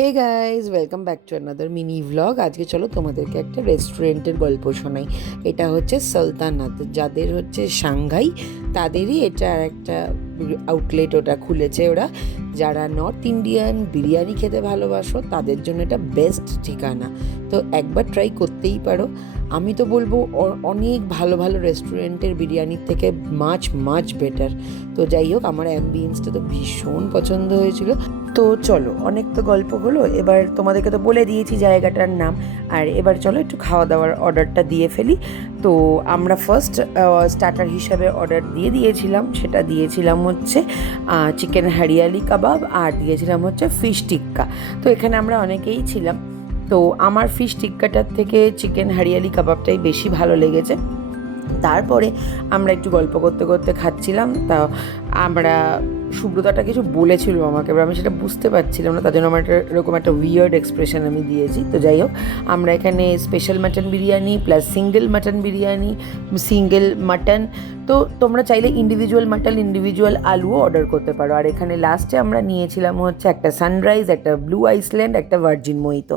Hey guys, welcome back to another mini vlog. আজকে চলো তোমাদেরকে একটা রেস্টুরেন্টের গল্প শোনাই। এটা হচ্ছে সালতানাত, যাদের হচ্ছে সাংঘাই তাদেরই এটা আর একটা আউটলেট ওটা খুলেছে ওরা। যারা নর্থ ইন্ডিয়ান বিরিয়ানি খেতে ভালোবাসো তাদের জন্য এটা বেস্ট ঠিকানা, তো একবার ট্রাই করতেই পারো। আমি তো বলবো অনেক ভালো ভালো রেস্টুরেন্টের বিরিয়ানির থেকে মাছ মাছ বেটার। তো যাই হোক, আমার অ্যাম্বিয়েন্সটা তো ভীষণ পছন্দ হয়েছিল। তো চলো, অনেক তো গল্প হলো, এবার তোমাদেরকে তো বলে দিয়েছি জায়গাটার নাম। আর এবার চলো একটু খাওয়া দাওয়ার অর্ডারটা দিয়ে ফেলি। তো আমরা ফার্স্ট স্টার্টার হিসাবে অর্ডার দিয়েছিলাম, সেটা দিয়েছিলাম হচ্ছে চিকেন হারিয়ালি কাবাব, আর দিয়েছিলাম হচ্ছে ফিশ টিক্কা। তো এখানে আমরা অনেকেই ছিলাম, তো আমার ফিশ টিক্কাটার থেকে চিকেন হারিয়ালি কাবাবটাই বেশি ভালো লেগেছে। তারপরে আমরা একটু গল্প করতে করতে খাচ্ছিলাম। তা আমরা সুব্রতাটা কিছু বলেছিল আমাকে, এবার আমি সেটা বুঝতে পারছিলাম না, তার জন্য আমার এরকম একটা উইয়ার্ড এক্সপ্রেশন আমি দিয়েছি। তো যাই হোক, আমরা এখানে special mutton biryani plus single mutton biryani, single mutton, তো তোমরা চাইলে ইন্ডিভিজুয়াল মাটন ইন্ডিভিজুয়াল আলুও অর্ডার করতে পারো। আর এখানে লাস্টে আমরা নিয়েছিলাম হচ্ছে একটা সানরাইজ, একটা ব্লু আইসল্যান্ড, একটা ভার্জিন মোহিতো।